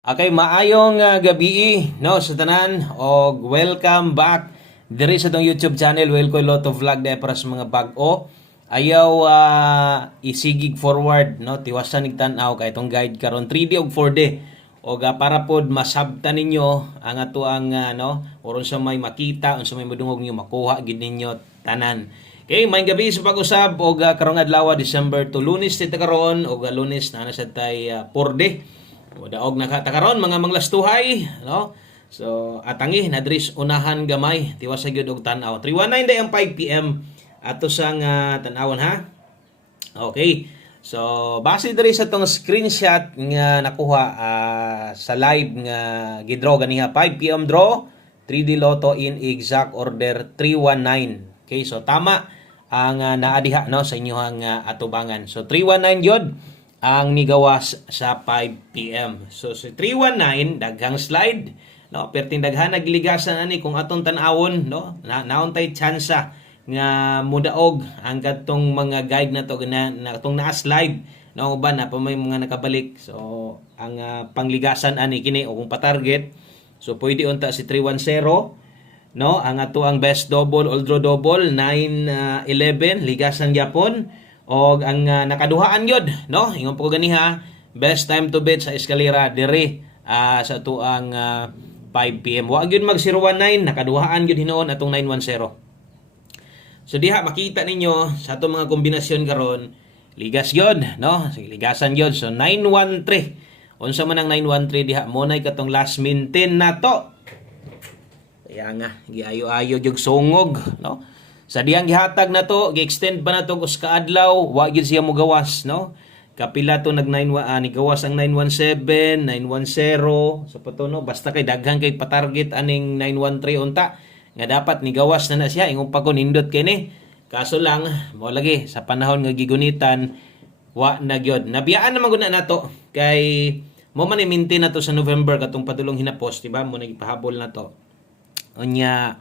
Okay, maayong gabi no sa tanan og welcome back diri sa tong YouTube channel. Welcome Lotto Vlog de para sa mga bag-o. Ayaw isigig forward no tiwasan nig tan-aw kay itong guide karon 3D og 4D. Og para pod masabtan ninyo ang ato ang no oron sa may makita, unsa may madungog niyo makuha gid ninyo tanan. Okay, may gabi sa pag-usab og karong adlaw December to Lunes dito karon og Lunes na sa tay 4D. O daog nakatakaron mga manglastuhay no. So atangi nadris unahan gamay tiwas sa gyud og tan-aw. 319 day ang 5 PM ato sang tan-awon ha. Okay. So base diri sa tong screenshot nga nakuha sa live nga gidraw ganiha 5 PM draw 3D Lotto in exact order 319. Okay, so tama ang naadiha no sa inyohang atubangan. So 319 gyud ang nigawas sa 5 PM. So sa 319 daghang slide no perting daghan nagligasan ani kung atong tan-awon no naon tay tsansa nga mudaog ang kadtong mga guide na to na atong na-slide no uban na pa may mga nakabalik. So ang pangligasan ani kini o kung pa-target so pwede unta si 310 no ang ato ang best double all draw double 911 ligasan gyapon. Og ang nakaduhaan yun, no? Ingon po ganiha, best time to bet sa eskalera dire sa tuang 5 PM. Wa gyud mag 019, nakaduhaan gyud hinoon atong 910. So diha makita ninyo sa atong mga kombinasyon karon, ligas gyud, no? Sige, ligasan gyud. So 913. Unsa man ang 913 diha mo nay katong last maintain na to. Kaya nga giayo-ayo jug sungog, no? Sa diyang gihatag na to, gi-extend pa na to kus kaadlaw, wa gyud siya mogawas, no? Kapila to nag 9 ni gawas ang 917, 910, sa pato no, basta kay daghan kay patarget aning 913 unta nga dapat ni gawas na siya ingon pa ko nindot kini. Kaso lang mo lagi sa panahon nga gigunitan wa na gyud. Nabiyaan naman gud na nato kay mo man i-maintain na to sa November katong padulong hinapos, di ba? Mo nagipahabol na to. Unya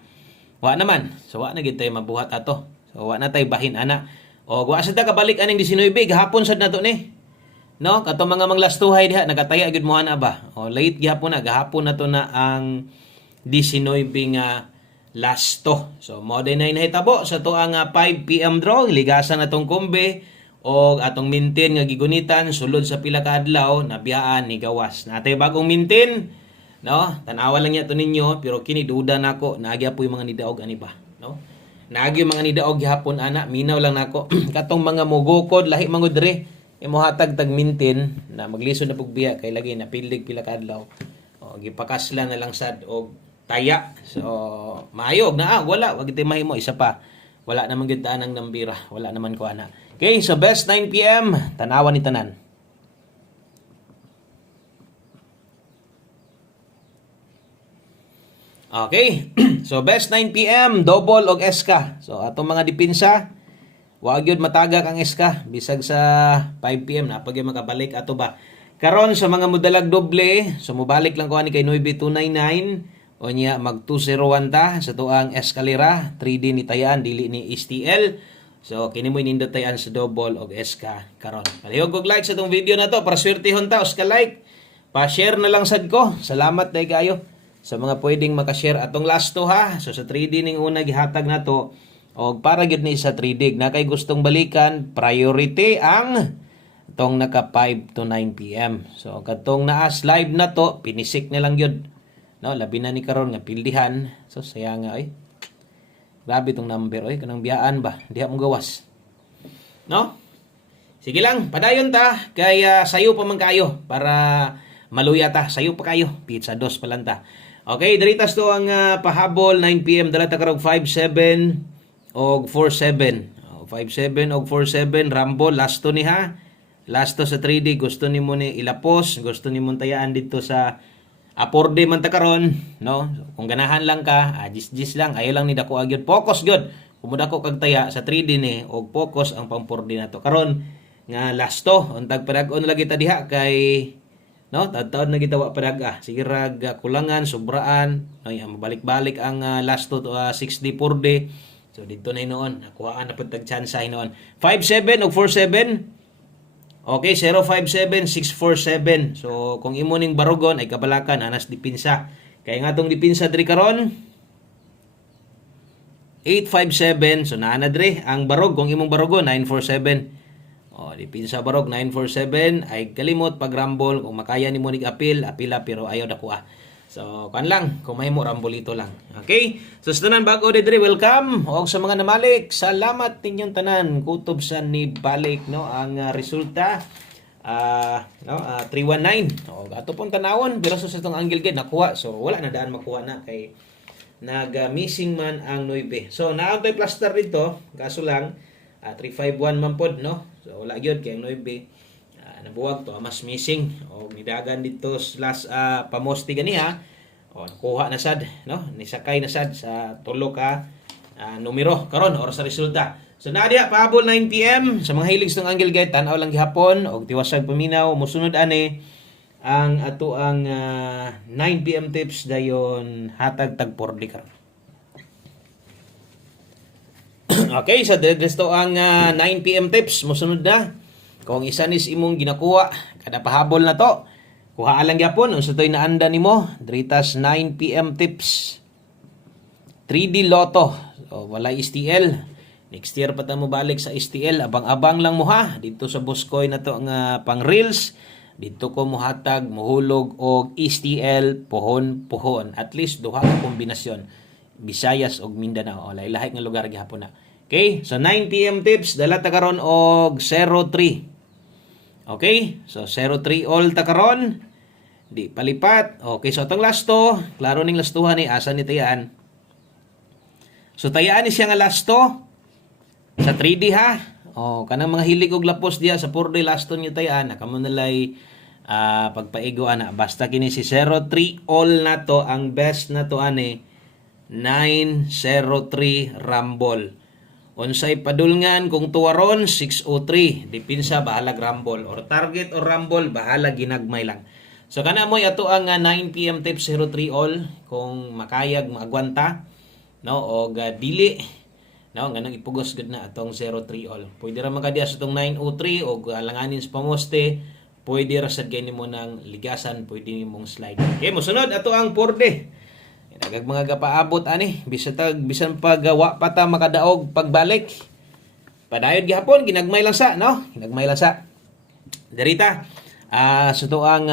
wa naman. So wa na gid tay mabuhat ato. So wa na tay bahin ana. O wa sad ta kabalik aning 19 gahapon sad nato ni. No, kato mga manglastuhay diha nagataya gid mo ana ba. O late gihapon na gahapon na to na ang 19 nga lasto. So mo din na nahitabo sa to ang 5 PM draw ligasan atong kombe o atong maintain nga gigunitan sulod sa pila ka adlaw nabiyaan ni gawas. Natay bagong maintain no, tanawa lang niya to ninyo pero kini duda nako naagya po yung mga nidaog ani ba no naagyo mga nidaog gihapon ana minaw lang nako katong mga mugukod lahi mangud diri imo hatag tag mintin na maglisod na pugbiya kay lagi na pildig pila ka adlaw o gipakasla na lang sad og taya so maayog na wala wag ite mahimo isa pa wala naman gid ang nambira wala naman ko ana. Okay, so best 9 PM tanawa ni tanan. Okay. So best 9 PM double og SK. So atong mga dipinsa wa gyud matagak ang SK bisag sa 5 PM na pag makabalik ato ba. Karon sa mga modalag doble, so mobalik lang ko ani kay 9299 o niya mag 201 ta sa tuang eskalera 3D ni tayan dili ni STL. So kini mo inindot tayan sa double og SK karon. Palihog og like sa tong video na to para swertehon ta uska like. Pa-share na lang sad ko. Salamat day kayo sa mga pwedeng makashare atong last to ha. So sa 3D ning una gihatag na to og para gyud ni sa 3D na kay gustong balikan priority ang tong naka 5 to 9 PM. So katong naas live na to pinisik na lang gyud. No, labi na ni karon nga pildihan. So saya nga oy. Grabe tong number oy kanang biyaan ba diha mo gawas. No? Sige lang, padayon ta kay sayo pa man kayo para maluya ta. Sayo pa kayo. Pizza 2 pa lang ta. Okay, diritas to ang pahabol 9 PM dala ta karog 57 og 47. 57 og 47 Rambo last to ni ha. Last to sa 3D gusto nimo ni ilapos, gusto nimo tayaan dito sa 4D man ta karon, no? So, kung ganahan lang ka, gis lang, ayo lang ni dako agyud focus gyud. Kumuda ko kag taya sa 3D ni og focus ang pang 4D na to. Karon nga last to, untag padag-on lagi ta diha kay no, taon na gitawa padag sige rag kulangan, sobraan, ay mabalik-balik ang last to 6D 4D. So dito na hinoon, nakuhaan na pud tag chance hinoon. 57 og 47 Okay, 057647. So kung imo ning barugon ay kabalakan anas dipinsa. Kaya nga tong dipinsa diri karon 857. So naa na diri ang barog kung imong barugon 947. Dipinsa barog 947 ay kalimot pag rumble kung makaya nimo nig apil, apila pero ayaw dakuha. So, kan lang, kung mahimo rambolito lang. Okay? So, sa tanan bago diri, welcome. O sa mga namalik, salamat ninyong tanan. Kutob sa ni balik no ang resulta 319. Ato pong tanawon, pero sa itong angle gate nakuha. So, wala na daan makuha na kay nag-missing man ang 9. So, naantay plaster dito, kaso lang 351 man pod, no? So, wala gyud kay ang 9 nabuwag to mas missing o nidagan dito slash pamosti ganiha nakuha na sad no nisakay na sad sa tulo ka numero karon or sa resulta. So naa diha pahabol 9 PM sa mga hilig ng angle gate tan-aw lang gihapon og tiwasag paminaw mosunod ani ang ato ang 9 PM tips dayon hatag tag 4 karon. Okay, so dito ang 9 PM tips mosunod na. Kung isa nis imong ginakuha, kada pahabol na to, kuha lang gyapon unsa toy naanda nimo, dritas 9 PM tips. 3D Lotto. So, wala STL. Next year pa ta mo balik sa STL, abang-abang lang mo ha. Dito sa Buskoy na to nga pang reels. Dito ko mohatag, mohulog og STL pohon-pohon. At least duha ka kombinasyon. Visayas og Mindanao. Lahi-lahi nga lugar gyapon na. Okay? So 9 PM tips dala ta karon og 03. Okay? So 03 all ta karon. Di palipat. Okay, so atong lasto, klaro ning lastuhan ni asa ni tayaan. So tayaan ni siya nga lasto sa 3D ha. Kanang mga hilig og lapos diya sa 4D lasto niya tayaan, nakamo nalay pagpaigo ana. Basta kini si 03 all na to ang best na to ani 903 Rumble. Unsay padulngan kung tuwaron 603 dipinsa bahala rumble or target or rumble bahala ginagmay lang. So kana mo ato ang 9 PM tips 03 all kung makayag maagwanta no og dili no nganong ipugos gud na atong 03 all. Pwede ra makadiya sa tong 903 og alanganin sa pamoste, pwede ra sad kay nimo nang ligasan, pwede nimong slide. Okay, mosunod ato ang 4D. Nagag mga gapaabot ani bisan paggawa pa ta makadaog pagbalik. Padayon gihapon ginagmay lang sa no? Ginagmay lang sa. Derita sa to ang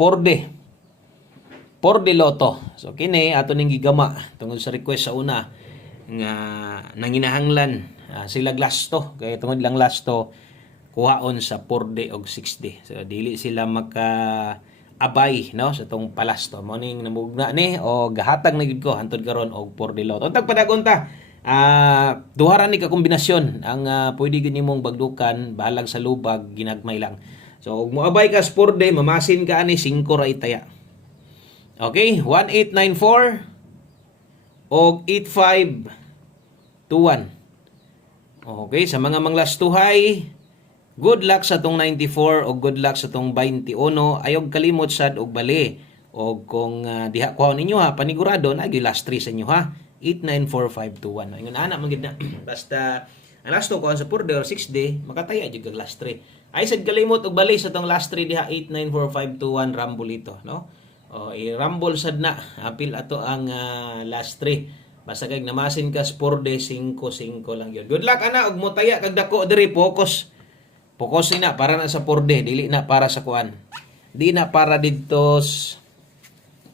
4D. 4D Lotto. So kini ato ning gigama tungod sa request sa una nga nanginahanglan sila lasto kay tungod lang lasto kuhaon sa 4D og 6D. So dili sila abay no sa tong palasto mo ning namugna ni o gahatag na gid ko hantud karon og 4D Lotto. Untag padagon ta duha ra ni ka kombinasyon ang pwede gid nimong bagdukan balag sa lubag ginagmay lang. So ug moabay ka sa 4D mamasin ka ani 5 ra itaya. Okay, 1894 og 8521. Okay, sa mga manglastuhay good luck sa tong 94 o good luck sa tong 21. Ayog kalimot sad og bali. O kung diha kuha ninyo ha, panigurado na gyud last 3 sa inyo ha. 894521. Ingon ana man gid na. Basta ang last 2 kuha sa 4D or 6D, makataya jud kag last 3. Ay sad kalimot og bali sa tong last 3 diha 894521 Rambulito, no? I-rumble sad na apil ato ang last 3. Basta kag namasin ka sa 4D 5-5 lang yun. Good luck ana og motaya kag dako diri focus. Focus na para na sa 4D, dili na para sa kuan. Di na para dito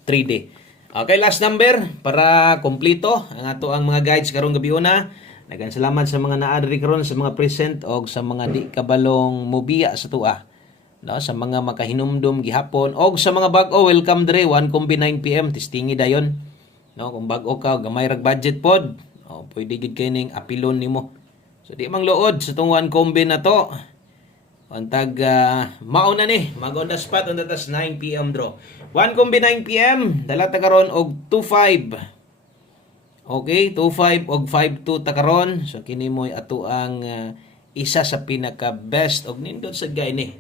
3D. Okay, last number para kompleto ang ato ang mga guides karong gabi una. Daghang salamat sa mga naa-diri karon sa mga present og sa mga di kabalong mobiya sa tua. No, sa mga makahinumdum gihapon og sa mga bag-o welcome dire 1 kombi 9 PM testingi dayon. No, kung bag-o ka gamay rag budget pod, pwede gid kay ning apilon nimo. So di mang luod sa tong 1 kombi na to. Untag mauna ni mag-on the spot on the 9 PM draw. 1 kombi 9 PM dala ta karon og 25. Okay, 25 og 52 ta karon. So kini moy ato ang isa sa pinaka best og nindot sa gay ni.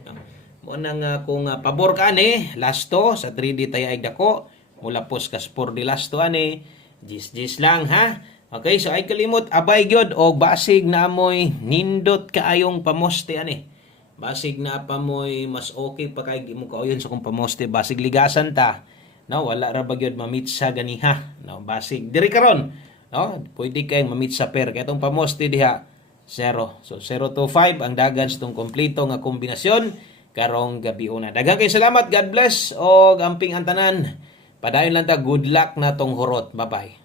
Mo nang kung pabor ka ani lasto sa 3D tay ay dako, mula pos ka 4D lasto ani. Gis lang ha. Okay, so ay kalimot abay gyud og basig na amoy nindot kaayong pamoste ani. basig na pa mo'y mas okay pa kay mo kauyon sa kung pamoste basig ligasan ta, no, wala ra ba gyud mamit sa ganiha, no, basig diri karon, no, pwede kay mamit sa pair kay itong pamoste diha 0. So 0 to 5 ang dagan sa itong kompleto nga kombinasyon karong gabi una. Daghang kay salamat, God bless og amping ang tanan. Padayon lang ta, good luck na tong horot. Bye bye.